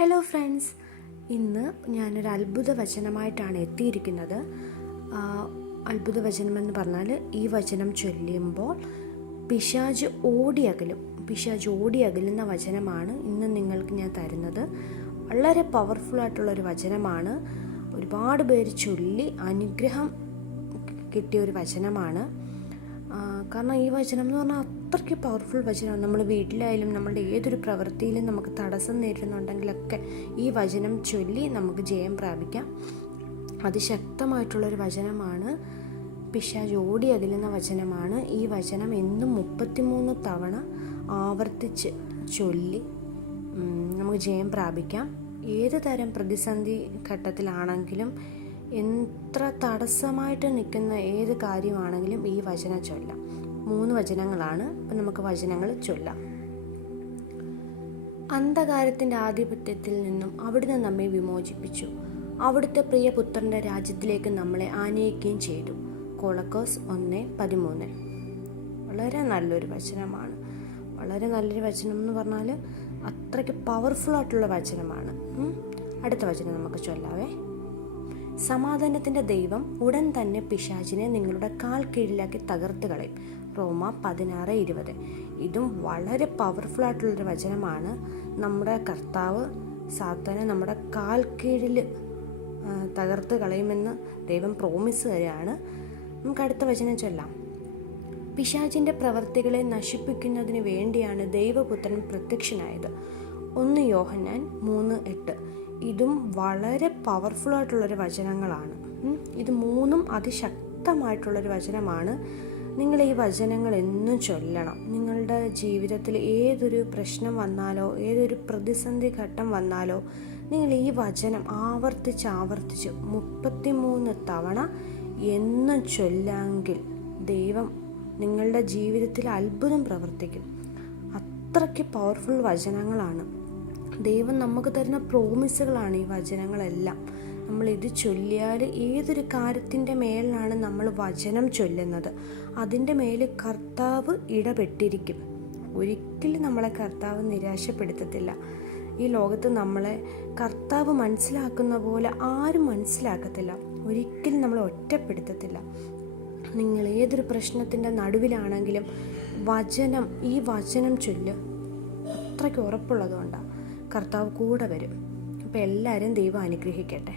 Hello friends, ഇന്ന് ഞാനൊരു അത്ഭുത വചനമായിട്ടാണ് എത്തിയിരിക്കുന്നത്. അത്ഭുത വചനമെന്ന് പറഞ്ഞാൽ ഈ വചനം ചൊല്ലുമ്പോൾ പിശാച് ഓടിയകലുന്ന വചനമാണ് ഇന്ന് നിങ്ങൾക്ക് ഞാൻ തരുന്നത്. വളരെ പവർഫുള്ളായിട്ടുള്ളൊരു വചനമാണ്. ഒരുപാട് പേര് ചൊല്ലി അനുഗ്രഹം കിട്ടിയൊരു വചനമാണ്. കാരണം ഈ വചനം എന്ന് പറഞ്ഞാൽ അത്രയ്ക്ക് പവർഫുൾ വചനമാണ്. നമ്മൾ വീട്ടിലായാലും നമ്മളുടെ ഏതൊരു പ്രവൃത്തിയിലും നമുക്ക് തടസ്സം നേരിടുന്നുണ്ടെങ്കിലൊക്കെ ഈ വചനം ചൊല്ലി നമുക്ക് ജയം പ്രാപിക്കാം. അതിശക്തമായിട്ടുള്ളൊരു വചനമാണ്. പിശാച് ഓടിയകലുന്ന വചനമാണ്. ഈ വചനം എന്നും 33 തവണ ആവർത്തിച്ച് ചൊല്ലി നമുക്ക് ജയം പ്രാപിക്കാം. ഏത് തരം പ്രതിസന്ധി ഘട്ടത്തിലാണെങ്കിലും എത്ര തടസ്സമായിട്ട് നിൽക്കുന്ന ഏത് കാര്യമാണെങ്കിലും ഈ വചനം ചൊല്ലാം. 3 വചനങ്ങളാണ്. അപ്പം നമുക്ക് വചനങ്ങൾ ചൊല്ലാം. അന്ധകാരത്തിൻ്റെ ആധിപത്യത്തിൽ നിന്നും അവിടുന്ന് നമ്മെ വിമോചിപ്പിച്ചു. അവിടുത്തെ പ്രിയപുത്രൻ്റെ രാജ്യത്തിലേക്ക് നമ്മളെ ആനയിക്കുകയും ചെയ്തു. കൊളക്കോസ് 1:13. വളരെ നല്ലൊരു വചനമാണ്. വളരെ നല്ലൊരു വചനം എന്ന് പറഞ്ഞാൽ അത്രയ്ക്ക് പവർഫുള്ളായിട്ടുള്ള വചനമാണ്. അടുത്ത വചനം നമുക്ക് ചൊല്ലാവേ. സമാധാനത്തിൻ്റെ ദൈവം ഉടൻ തന്നെ പിശാചിനെ നിങ്ങളുടെ കാൽ കീഴിലാക്കി തകർത്ത് കളയും. റോമ 16:20. ഇതും വളരെ പവർഫുള്ളായിട്ടുള്ളൊരു വചനമാണ്. നമ്മുടെ കർത്താവ് സാത്താനെ നമ്മുടെ കാൽ കീഴിൽ തകർത്ത് കളയുമെന്ന് ദൈവം പ്രോമിസ് തരികയാണ്. നമുക്ക് അടുത്ത വചനം ചൊല്ലാം. പിശാചിൻ്റെ പ്രവർത്തികളെ നശിപ്പിക്കുന്നതിന് വേണ്ടിയാണ് ദൈവപുത്രൻ പ്രത്യക്ഷനായത്. 1 യോഹന്നാൻ 3:8. ഇതും വളരെ പവർഫുള്ളായിട്ടുള്ളൊരു വചനങ്ങളാണ്. ഇത് 3ഉം അതിശക്തമായിട്ടുള്ളൊരു വചനമാണ്. നിങ്ങൾ ഈ വചനങ്ങൾ എന്നും ചൊല്ലണം. നിങ്ങളുടെ ജീവിതത്തിൽ ഏതൊരു പ്രശ്നം വന്നാലോ ഏതൊരു പ്രതിസന്ധി ഘട്ടം വന്നാലോ നിങ്ങൾ ഈ വചനം ആവർത്തിച്ച് 33 തവണ എന്നും ചൊല്ലാമെങ്കിൽ ദൈവം നിങ്ങളുടെ ജീവിതത്തിൽ അത്ഭുതം പ്രവർത്തിക്കും. അത്രയ്ക്ക് പവർഫുൾ വചനങ്ങളാണ്. ദൈവം നമുക്ക് തരുന്ന പ്രോമിസുകളാണ് ഈ വചനങ്ങളെല്ലാം. നമ്മൾ ഇത് ചൊല്ലിയാൽ ഏതൊരു കാര്യത്തിൻ്റെ മേലാണ് നമ്മൾ വചനം ചൊല്ലുന്നത് അതിൻ്റെ മേൽ കർത്താവ് ഇടപെട്ടിരിക്കും. ഒരിക്കലും നമ്മളെ കർത്താവ് നിരാശപ്പെടുത്തത്തില്ല. ഈ ലോകത്ത് നമ്മളെ കർത്താവ് മനസ്സിലാക്കുന്ന പോലെ ആരും മനസ്സിലാക്കത്തില്ല. ഒരിക്കലും നമ്മളെ ഒറ്റപ്പെടുത്തത്തില്ല. നിങ്ങൾ ഏതൊരു പ്രശ്നത്തിൻ്റെ നടുവിലാണെങ്കിലും ഈ വചനം ചൊല്ല്. അത്രയ്ക്ക് ഉറപ്പുള്ളതുകൊണ്ടാണ് കർത്താവ് കൂടെ വരും. അപ്പോൾ എല്ലാവരും ദൈവം അനുഗ്രഹിക്കട്ടെ.